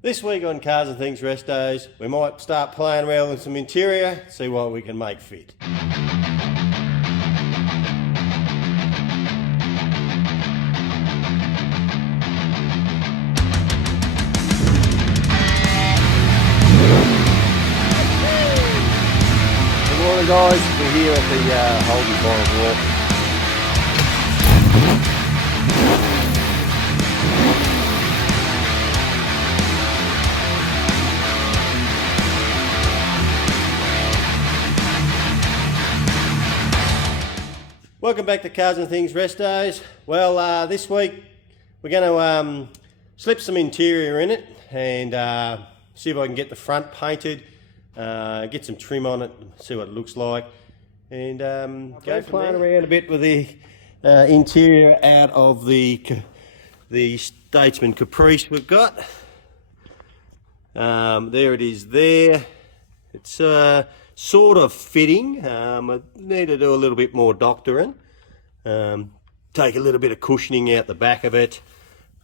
This week on Cars and Things Restos, we might start playing around with some interior, see what we can make fit. Good morning guys, we're here at the Holden Bottom Walk. Welcome back to Cars and Things Restos. Well, this week we're going to slip some interior in it and see if I can get the front painted, get some trim on it, see what it looks like, and go playing around a bit with the interior out of the Statesman Caprice we've got. There it is there. It's sort of fitting. I need to do a little bit more doctoring. Take a little bit of cushioning out the back of it.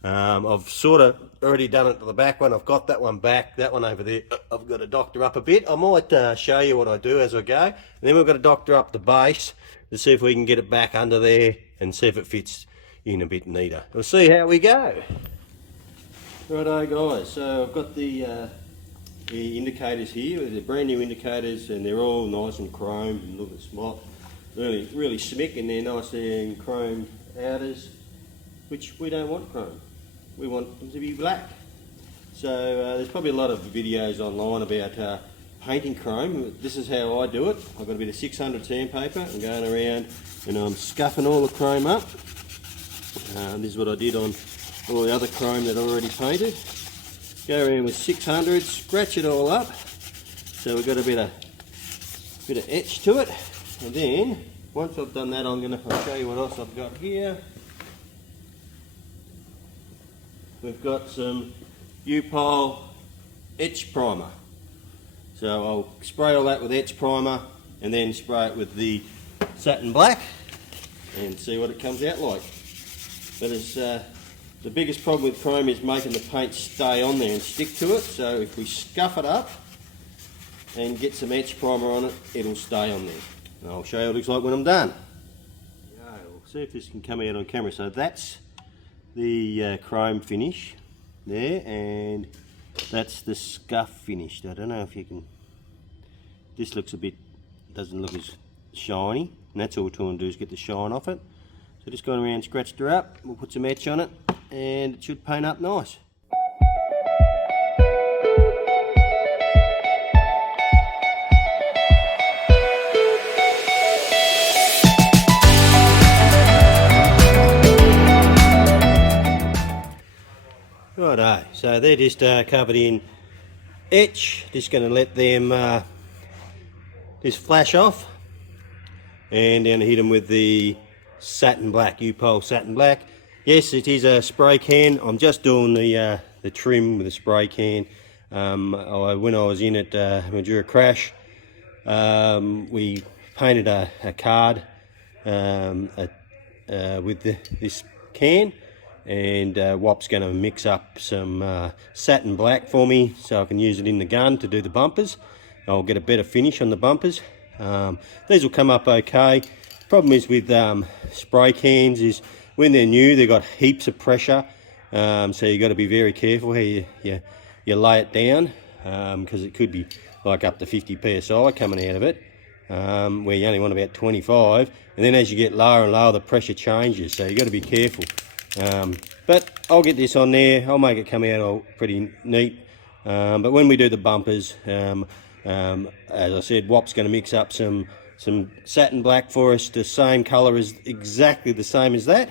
I've sort of already done it to the back one. I've got that one back, that one over there. I've got to doctor up a bit. I might show you what I do as I go. And then we've got to doctor up the base to see if we can get it back under there and see if it fits in a bit neater. We'll see how we go. Righto guys, so I've got the indicators here. They're brand new indicators and they're all nice and chromed and look smart. Really smick, and they're nice and chromed outers, which we don't want chrome. We want them to be black. So there's probably a lot of videos online about painting chrome. This is how I do it. I've got a bit of 600 sandpaper. I'm going around and I'm scuffing all the chrome up. This is what I did on all the other chrome that I already painted. Go around with 600, scratch it all up, so we've got a bit of etch to it. And then once I've done that, I'll show you what else I've got here. We've got some U-Pole etch primer. So I'll spray all that with etch primer and then spray it with the satin black and see what it comes out like. But it's the biggest problem with chrome is making the paint stay on there and stick to it. So if we scuff it up and get some etch primer on it, it'll stay on there. And I'll show you what it looks like when I'm done. Yeah, we'll see if this can come out on camera. So that's the chrome finish there, and that's the scuff finish. I don't know if you can. This looks doesn't look as shiny, and that's all we're trying to do is get the shine off it. So just going around, scratched her up. We'll put some etch on it, and it should paint up nice. Righto, so they're just covered in etch. Just going to let them just flash off, and then hit them with the satin black, U-Pole satin black. Yes, it is a spray can. I'm just doing the trim with a spray can. When I was in at Madura Crash, we painted a card with this can, and Wop's going to mix up some satin black for me so I can use it in the gun to do the bumpers. I'll get a better finish on the bumpers. These will come up okay. Problem is with spray cans is when they're new, they've got heaps of pressure, so you've got to be very careful how you lay it down, because it could be like up to 50 psi coming out of it, where you only want about 25, and then as you get lower and lower, the pressure changes, so you've got to be careful. But I'll get this on there. I'll make it come out all pretty neat. But when we do the bumpers, as I said, Wop's going to mix up some satin black for us, the same colour as exactly the same as that,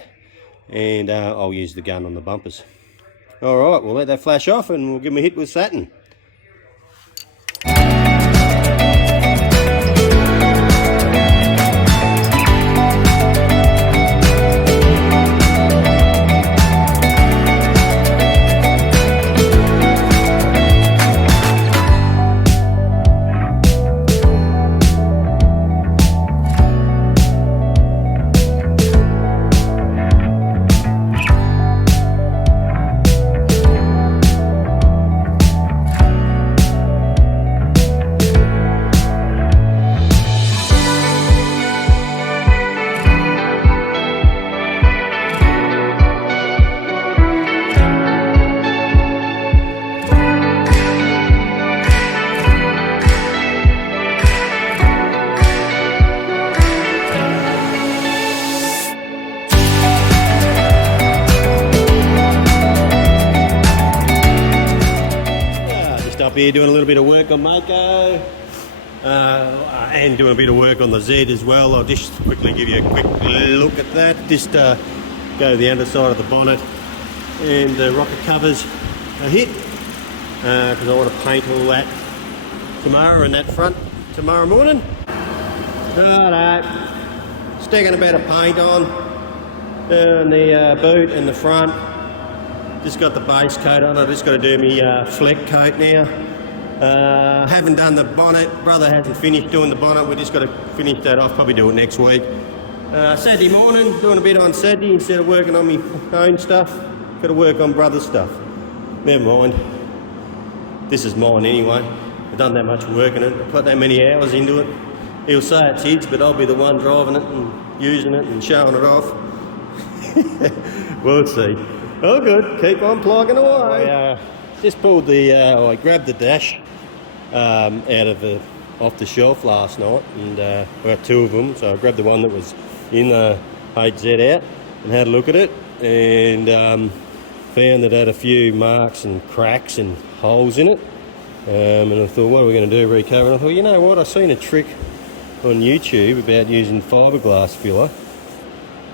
and I'll use the gun on the bumpers. Alright, we'll let that flash off and we'll give them a hit with satin. up here doing a little bit of work on Mako and doing a bit of work on the Z as well. I'll just quickly give you a quick look at that. Just go to the underside of the bonnet, and the rocker covers are hit because I want to paint all that tomorrow and that front tomorrow morning. Righto, sticking a bit of paint on the boot and the front. Just got the base coat on. I've just got to do my fleck coat now. Haven't done the bonnet. Brother hasn't finished doing the bonnet. We just got to finish that off. Probably do it next week. Saturday morning, doing a bit on Saturday instead of working on my own stuff. Got to work on brother's stuff. Never mind. This is mine anyway. I've done that much work in it. I put that many hours into it. He'll say it's his, but I'll be the one driving it and using it and showing it off. We'll see. Oh good, keep on plugging away. I just pulled I grabbed the dash off the shelf last night, and I got two of them, so I grabbed the one that was in the HZ out and had a look at it, and found that it had a few marks and cracks and holes in it, and I thought, what are we going to do, recover? And I thought, you know what, I've seen a trick on YouTube about using fiberglass filler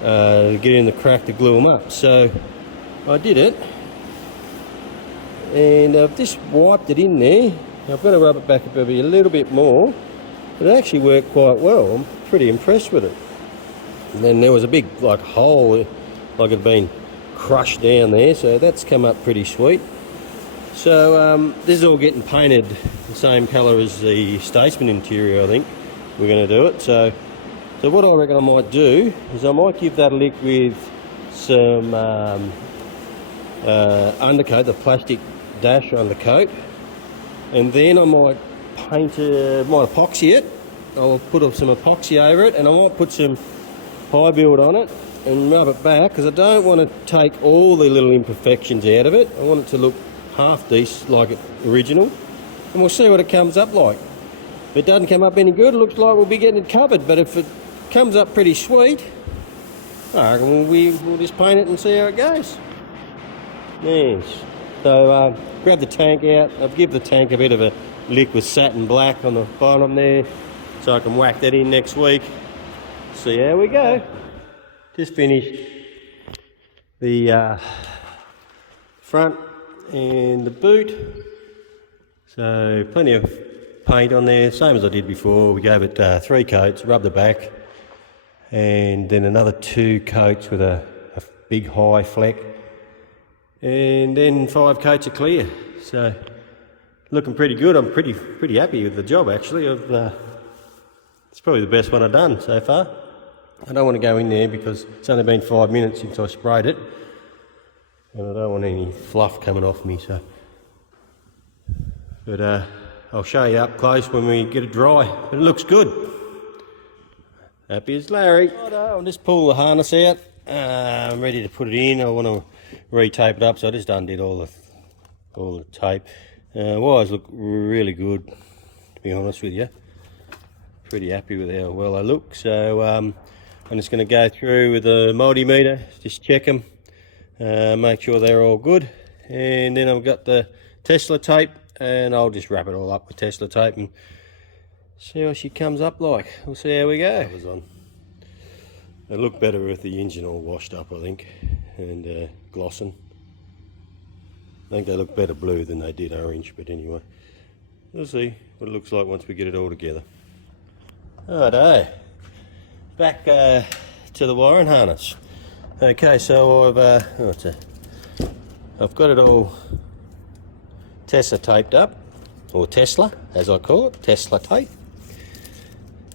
to get in the crack to glue them up. So I did it, and I've just wiped it in there. I've got to rub it back up a little bit more, but it actually worked quite well. I'm pretty impressed with it. And then there was a big hole, like it had been crushed down there, so that's come up pretty sweet. So this is all getting painted the same colour as the Statesman interior, I think. We're going to do it. So what I reckon I might do is I might give that a lick with some undercoat, the plastic dash undercoat, and then I might paint it, might epoxy it. I'll put some epoxy over it, and I might put some high build on it and rub it back, because I don't want to take all the little imperfections out of it. I want it to look half decent like it original, and we'll see what it comes up like. If it doesn't come up any good, it looks like we'll be getting it covered, but if it comes up pretty sweet, I reckon we'll just paint it and see how it goes. Yes. So grab the tank out. I've given the tank a bit of a lick with satin black on the bottom there, so I can whack that in next week. See how we go. Just finished the front and the boot. So plenty of paint on there, same as I did before. We gave it 3 coats, rubbed the back, and then another 2 coats with a big high fleck, and then 5 coats of clear. So looking pretty good. I'm pretty happy with the job actually. It's probably the best one I've done so far. I don't want to go in there because it's only been 5 minutes since I sprayed it, and I don't want any fluff coming off me. So, but I'll show you up close when we get it dry. But it looks good. Happy as Larry. I'll just pull the harness out. I'm ready to put it in. I want to re-tape it up, so I just undid all the tape. Wires look really good, to be honest with you. Pretty happy with how well they look. So I'm just going to go through with the multimeter, just check them, make sure they're all good, and then I've got the Tesla tape, and I'll just wrap it all up with Tesla tape and see how she comes up like. We'll see how we go. They look better with the engine all washed up, I think, and glossing. I think they look better blue than they did orange, but anyway, we'll see what it looks like once we get it all together. Righto, back to the wiring harness. Okay, so I've got it all Tesla taped up, or Tesla as I call it, Tesla tape.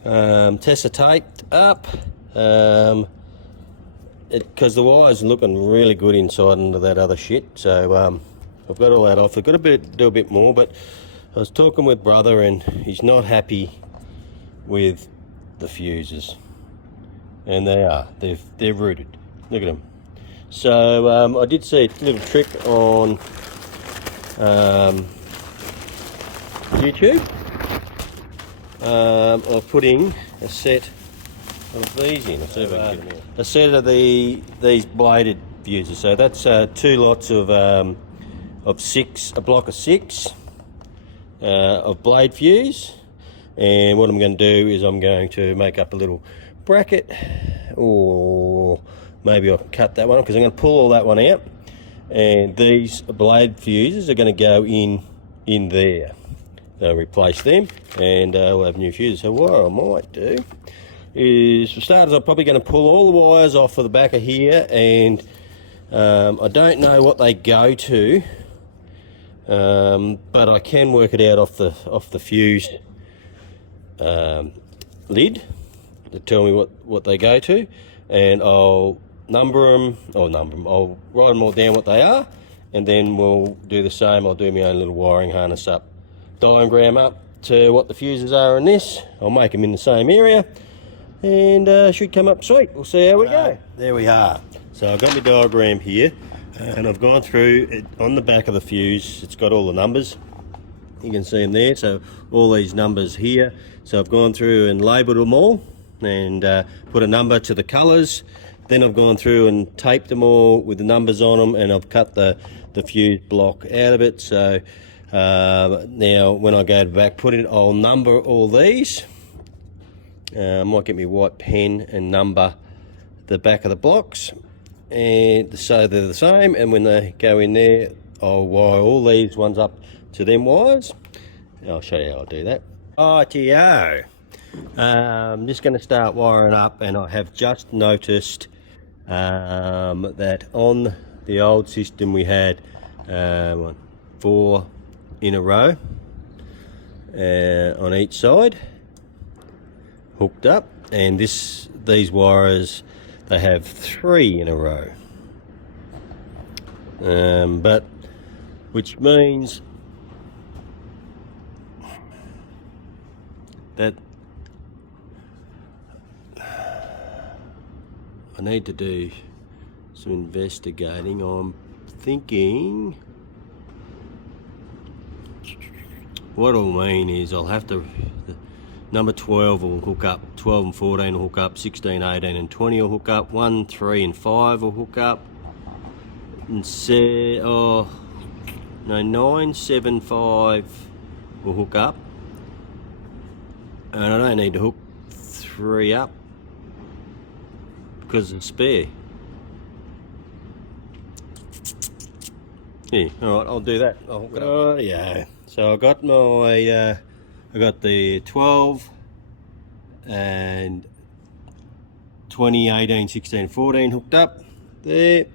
Tesla taped up because the wires are looking really good inside into that other shit. So I've got all that off. I've got to do a bit more, but I was talking with brother and he's not happy with the fuses, and they're rooted. Look at them. So I did see a little trick on YouTube of putting a set of these in. A set of these bladed fuses. So that's 2 lots of 6, a block of 6, of blade fuse, and what I'm going to do is I'm going to make up a little bracket, or maybe I'll cut that one because I'm going to pull all that one out, and these blade fuses are going to go in there. I'll replace them, and we'll have new fuses. So what I might do is, for starters, I'm probably going to pull all the wires off of the back of here, and I don't know what they go to, but I can work it out off the fuse lid to tell me what they go to, and I'll number them. I'll write them all down what they are, and then we'll do the same. I'll do my own little wiring harness up, diagram up to what the fuses are in this. I'll make them in the same area, and should come up sweet. We'll see how we go. There we are. So I've got my diagram here, and I've gone through it on the back of the fuse. It's got all the numbers. You can see them there. So all these numbers here. So I've gone through and labelled them all, and put a number to the colours. Then I've gone through and taped them all with the numbers on them, and I've cut the fuse block out of it. So now when I go back, I'll number all these. I might get my white pen and number the back of the blocks, and so they're the same, and when they go in there, I'll wire all these ones up to them wires. I'll show you how I do that. Rightio. I'm just going to start wiring up, and I have just noticed that on the old system we had 4 in a row on each side hooked up, and these wires, they have 3 in a row, but which means that I need to do some investigating. I'm thinking what it'll mean is I'll have to, number 12 will hook up, 12 and 14 will hook up, 16, 18 and 20 will hook up, 1, 3 and 5 will hook up, and 9, 7, 5 will hook up, and I don't need to hook 3 up because it's spare. Yeah, alright, I'll do that. I'll hook it up. Yeah. So I got my I got the 12 and 20, 18, 16, 14 hooked up there,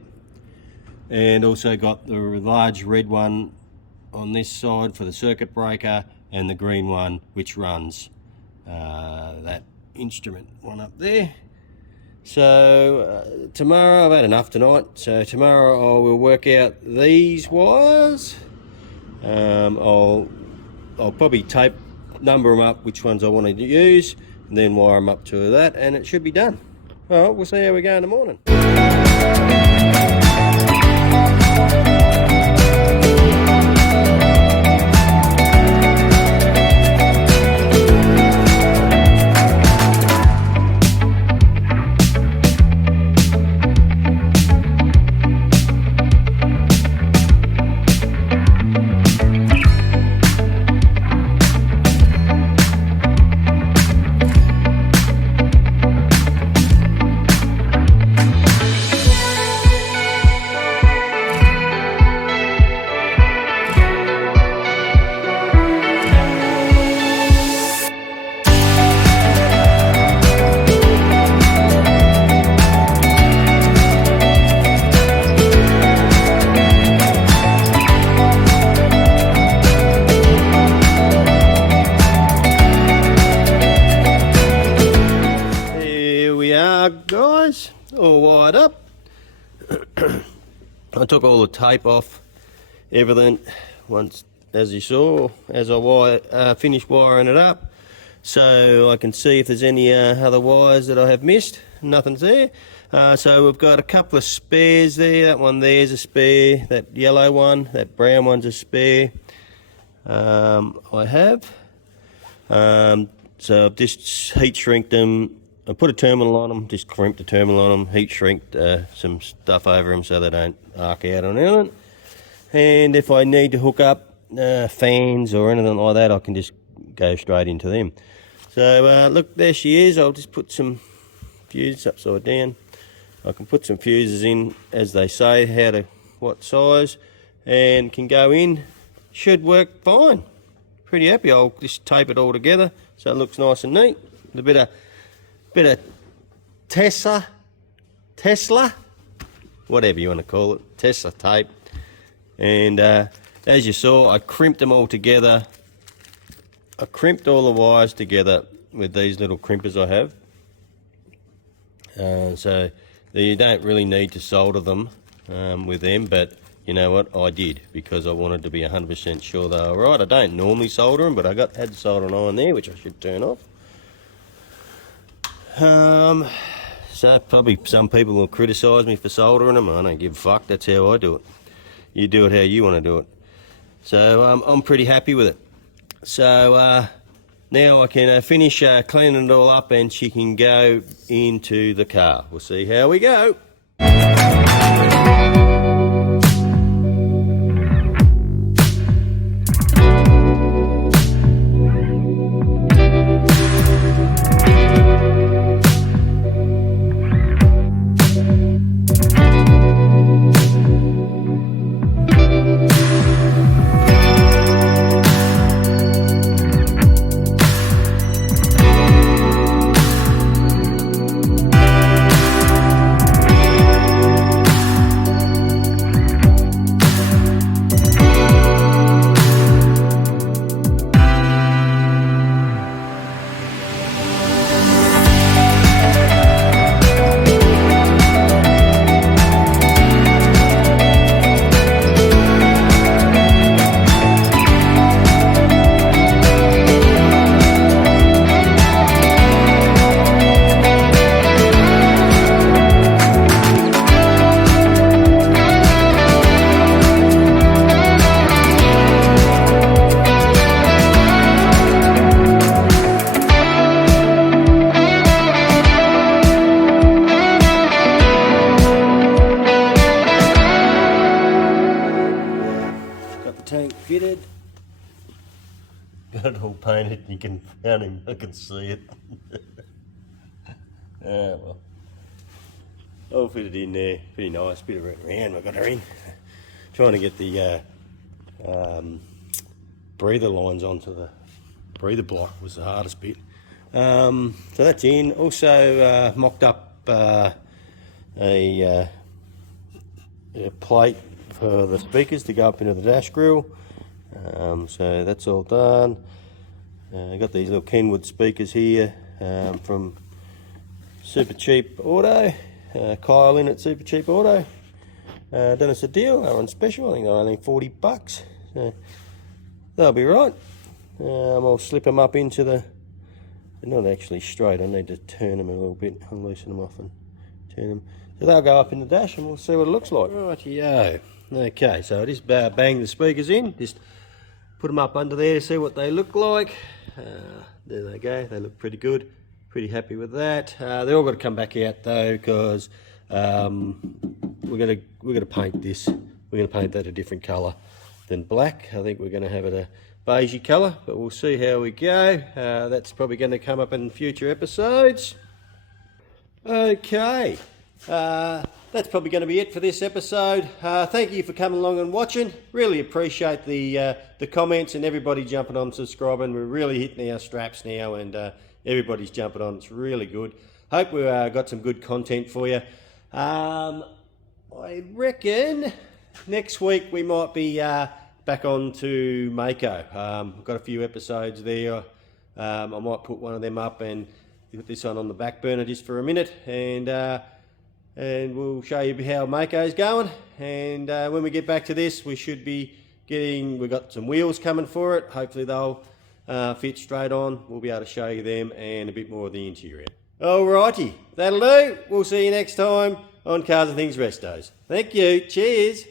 and also got the large red one on this side for the circuit breaker, and the green one which runs that instrument one up there. So tomorrow, I've had enough tonight, so tomorrow I will work out these wires. I'll probably number them up which ones I wanted to use, and then wire them up to that, and it should be done. Alright, we'll see how we go in the morning. Guys, all wired up. I took all the tape off everything once, as you saw, as I finished wiring it up, so I can see if there's any other wires that I have missed. Nothing's there. So we've got a couple of spares there. That one there's a spare, that yellow one, that brown one's a spare. I have so I've just heat shrinked them. I put a terminal on them, just crimped the terminal on them, heat shrinked some stuff over them so they don't arc out on anything. And if I need to hook up fans or anything like that, I can just go straight into them. So look, there she is. I'll just put some fuses upside down. I can put some fuses in, as they say, how to what size, and can go in. Should work fine. Pretty happy. I'll just tape it all together so it looks nice and neat. A bit of Tesla, whatever you want to call it, Tesla tape. And as you saw, I crimped them all together. I crimped all the wires together with these little crimpers I have. So you don't really need to solder them with them, but you know what, I did, because I wanted to be 100% sure they were right. I don't normally solder them, but I had the soldering iron there, which I should turn off. So probably some people will criticise me for soldering them. I don't give a fuck, that's how I do it. You do it how you want to do it. So I'm pretty happy with it. So now I can finish cleaning it all up, and she can go into the car. We'll see how we go. Tank fitted. Got it all painted. You can I can see it. Well, all fitted in there. Pretty nice. Bit of round I got her in. Trying to get the breather lines onto the breather block was the hardest bit. So that's in. Also mocked up a plate for the speakers to go up into the dash grille. So that's all done. I got these little Kenwood speakers here from Super Cheap Auto. Kyle in at Super Cheap Auto done us a deal. They're on special. I think they're only $40. So they'll be right. I'll slip them up into the. They're not actually straight. I need to turn them a little bit. I'll loosen them off and turn them. So they'll go up in the dash, and we'll see what it looks like. Rightio. Okay, so I just bang the speakers in. Just put them up under there to see what they look like. There they go. They look pretty good. Pretty happy with that. They're all got to come back out though, because we're gonna paint this. We're gonna paint that a different colour than black. I think we're gonna have it a beigey colour, but we'll see how we go. That's probably going to come up in future episodes. Okay. That's probably going to be it for this episode. Thank you for coming along and watching. Really appreciate the comments and everybody jumping on, subscribing. We're really hitting our straps now, and everybody's jumping on. It's really good. Hope we got some good content for you. I reckon next week we might be back on to Mako. I've got a few episodes there. I might put one of them up and put this on the back burner just for a minute, and we'll show you how Mako's going. And when we get back to this, we should be we've got some wheels coming for it. Hopefully they'll fit straight on. We'll be able to show you them and a bit more of the interior. Alrighty, that'll do. We'll see you next time on Cars and Things Restos. Thank you. Cheers.